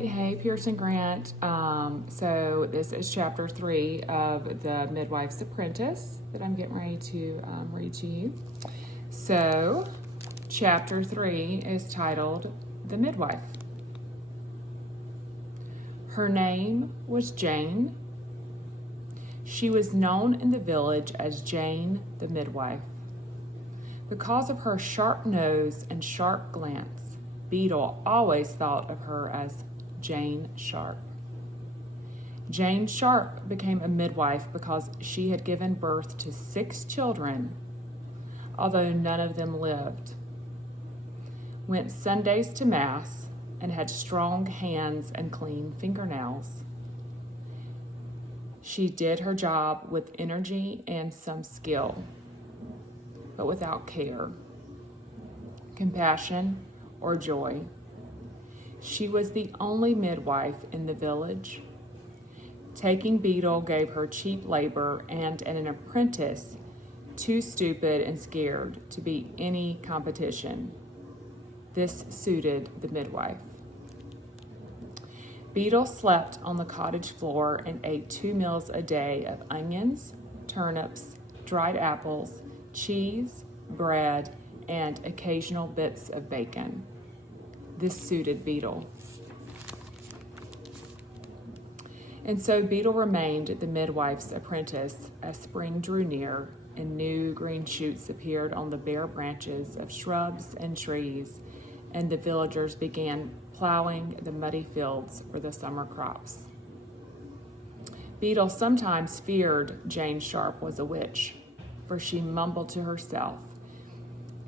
Hey, Pearson Grant. So this is chapter 3 of the Midwife's Apprentice that I'm getting ready to read to you. So chapter 3 is titled The Midwife. Her name was Jane. She was known in the village as Jane the Midwife. Because of her sharp nose and sharp glance, Beetle always thought of her as Jane Sharp. Jane Sharp became a midwife because she had given birth to 6 children, although none of them lived, went Sundays to Mass, and had strong hands and clean fingernails. She did her job with energy and some skill, but without care, compassion, or joy. She was the only midwife in the village. Taking Beetle gave her cheap labor and an apprentice too stupid and scared to beat any competition. This suited the midwife. Beetle slept on the cottage floor and ate 2 meals a day of onions, turnips, dried apples, cheese, bread, and occasional bits of bacon. This suited Beetle. And so Beetle remained the midwife's apprentice as spring drew near and new green shoots appeared on the bare branches of shrubs and trees, and the villagers began plowing the muddy fields for the summer crops. Beetle sometimes feared Jane Sharp was a witch, for she mumbled to herself,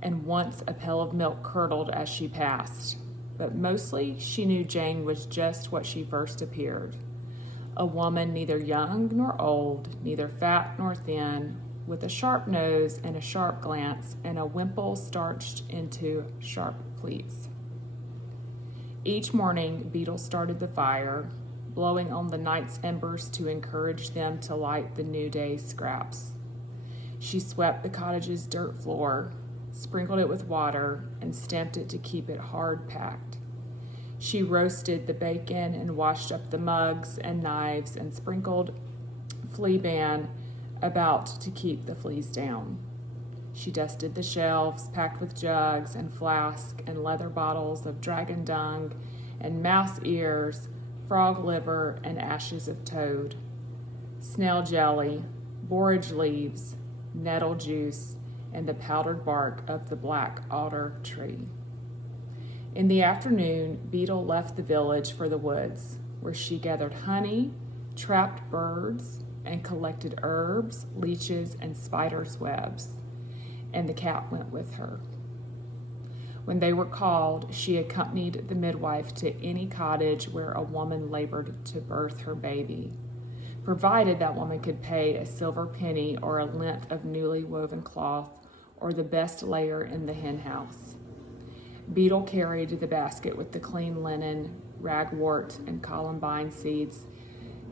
and once a pail of milk curdled as she passed. But mostly she knew Jane was just what she first appeared, a woman neither young nor old, neither fat nor thin, with a sharp nose and a sharp glance and a wimple starched into sharp pleats. Each morning, Beetle started the fire, blowing on the night's embers to encourage them to light the new day's scraps. She swept the cottage's dirt floor, sprinkled it with water, and stamped it to keep it hard packed. She roasted the bacon and washed up the mugs and knives and sprinkled flea ban about to keep the fleas down. She dusted the shelves, packed with jugs and flasks and leather bottles of dragon dung and mouse ears, frog liver, and ashes of toad, snail jelly, borage leaves, nettle juice, and the powdered bark of the black alder tree. In the afternoon, Beetle left the village for the woods, where she gathered honey, trapped birds, and collected herbs, leeches, and spiders' webs, and the cat went with her. When they were called, she accompanied the midwife to any cottage where a woman labored to birth her baby, provided that woman could pay a silver penny or a lint of newly woven cloth or the best layer in the hen house. Beetle carried the basket with the clean linen, ragwort, and columbine seeds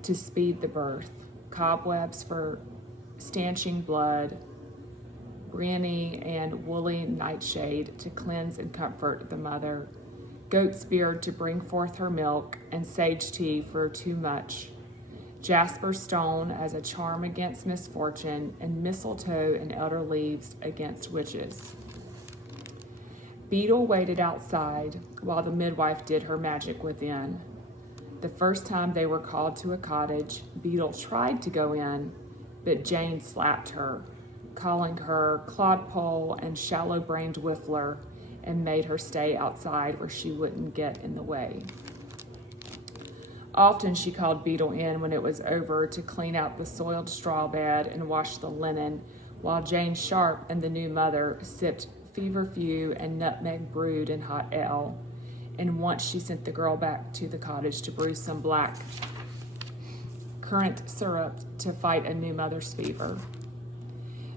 to speed the birth, cobwebs for stanching blood, briony and woolly nightshade to cleanse and comfort the mother, goat's beard to bring forth her milk, and sage tea for too much, jasper stone as a charm against misfortune, and mistletoe and elder leaves against witches. Beetle waited outside while the midwife did her magic within. The first time they were called to a cottage, Beetle tried to go in, but Jane slapped her, calling her clodpole and shallow-brained whiffler, and made her stay outside where she wouldn't get in the way. Often she called Beetle in when it was over to clean out the soiled straw bed and wash the linen, while Jane Sharp and the new mother sipped feverfew and nutmeg brewed in hot ale. And once she sent the girl back to the cottage to brew some black currant syrup to fight a new mother's fever.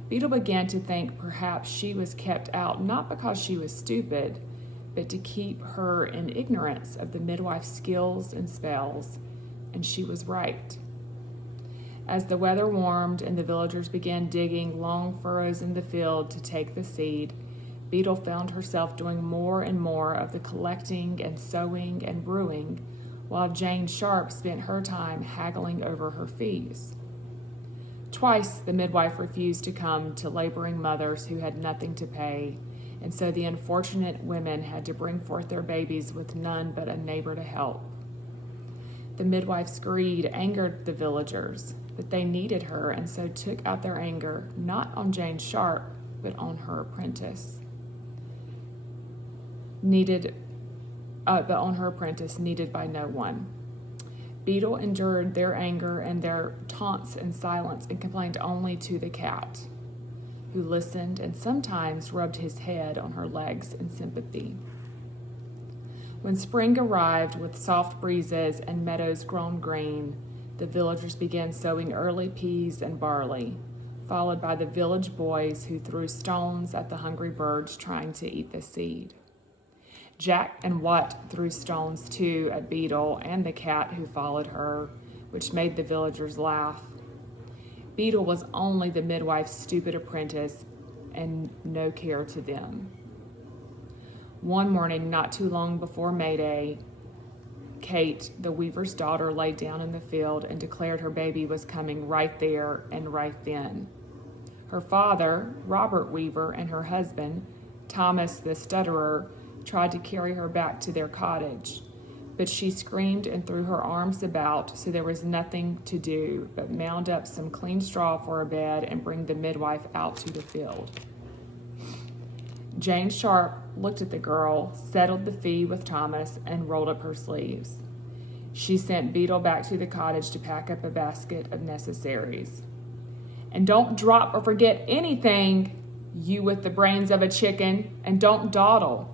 Beetle began to think perhaps she was kept out not because she was stupid, but to keep her in ignorance of the midwife's skills and spells, and she was right. As the weather warmed and the villagers began digging long furrows in the field to take the seed, Beetle found herself doing more and more of the collecting and sewing and brewing, while Jane Sharp spent her time haggling over her fees. Twice the midwife refused to come to laboring mothers who had nothing to pay, and so the unfortunate women had to bring forth their babies with none but a neighbor to help. The midwife's greed angered the villagers, but they needed her and so took out their anger not on Jane Sharp, but on her apprentice. Needed by no one. Beetle endured their anger and their taunts in silence and complained only to the cat, who listened and sometimes rubbed his head on her legs in sympathy. When spring arrived with soft breezes and meadows grown green, the villagers began sowing early peas and barley, followed by the village boys who threw stones at the hungry birds trying to eat the seed. Jack and Watt threw stones too at Beetle and the cat who followed her, which made the villagers laugh. Beetle was only the midwife's stupid apprentice and no care to them. One morning, not too long before May Day, Kate, the weaver's daughter, lay down in the field and declared her baby was coming right there and right then. Her father, Robert Weaver, and her husband, Thomas the stutterer, tried to carry her back to their cottage, but she screamed and threw her arms about, so there was nothing to do but mound up some clean straw for a bed and bring the midwife out to the field. Jane Sharp looked at the girl, settled the fee with Thomas, and rolled up her sleeves. She sent Beetle back to the cottage to pack up a basket of necessaries. "And don't drop or forget anything, you with the brains of a chicken, and don't dawdle."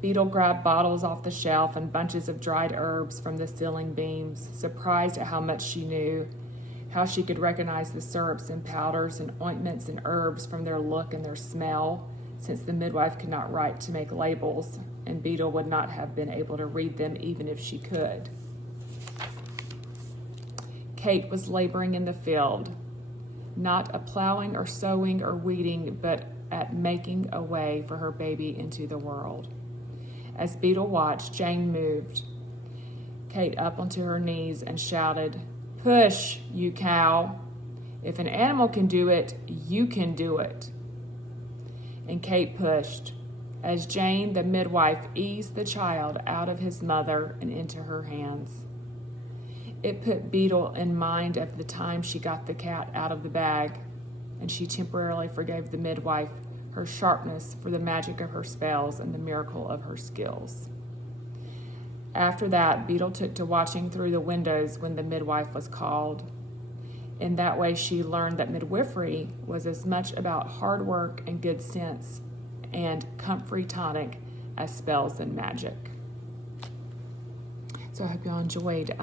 Beetle grabbed bottles off the shelf and bunches of dried herbs from the ceiling beams, surprised at how much she knew, how she could recognize the syrups and powders and ointments and herbs from their look and their smell, since the midwife could not write to make labels, and Beetle would not have been able to read them even if she could. Kate was laboring in the field, not a plowing or sowing or weeding, but at making a way for her baby into the world. As Beetle watched, Jane moved Kate up onto her knees and shouted, "Push, you cow. If an animal can do it, you can do it." And Kate pushed, as Jane, the midwife, eased the child out of his mother and into her hands. It put Beetle in mind of the time she got the cat out of the bag, and she temporarily forgave the midwife her sharpness for the magic of her spells and the miracle of her skills. After that, Beetle took to watching through the windows when the midwife was called. In that way, she learned that midwifery was as much about hard work and good sense and comfrey tonic as spells and magic. So I hope y'all enjoyed